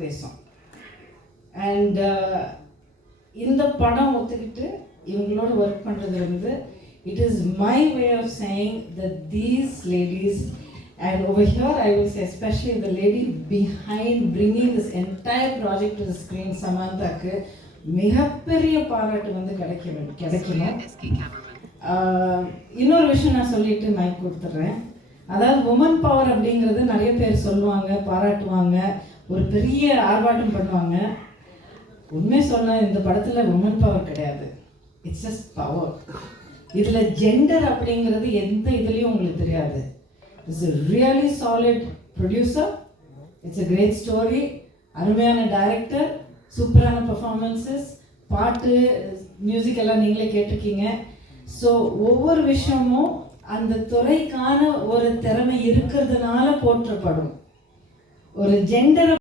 பேசும். அண்ட் இந்த படம் ஒத்துக்கிட்டு இவங்களோட ஒர்க் பண்ணுறது வந்து it is my way of saying that these ladies, and over here I will say especially the lady behind bringing this entire project to the screen, சமந்தாக்கு மிகப்பெரிய பாராட்டு வந்து கிடைக்கணும். இன்னொரு விஷயம் நான் சொல்லிட்டு மைக் கொடுத்துட்றேன். அதாவது உமன் பவர் அப்படிங்கிறது நிறைய பேர் சொல்லுவாங்க, பாராட்டுவாங்க, ஒரு பெரிய ஆர்ப்பாட்டம் பண்ணுவாங்க. உண்மை சொன்ன இந்த படத்தில் உமன் பவர் கிடையாது, இட்ஸ் ஜஸ்ட் பவர். இதில் ஜெண்டர் அப்படிங்கிறது எந்த இதுலேயும் உங்களுக்கு தெரியாது. It's a really solid producer, it's a great story, அருமையான டைரக்டர், சூப்பரான பர்ஃபார்மன்ஸஸ், பாட்டு, மியூசிக் எல்லாம் நீங்களே கேட்டிருக்கீங்க. ஸோ ஒவ்வொரு விஷயமும் அந்த துறைக்கான ஒரு திறமை இருக்கிறதுனால போற்றப்படும். ஒரு ஜெண்டரை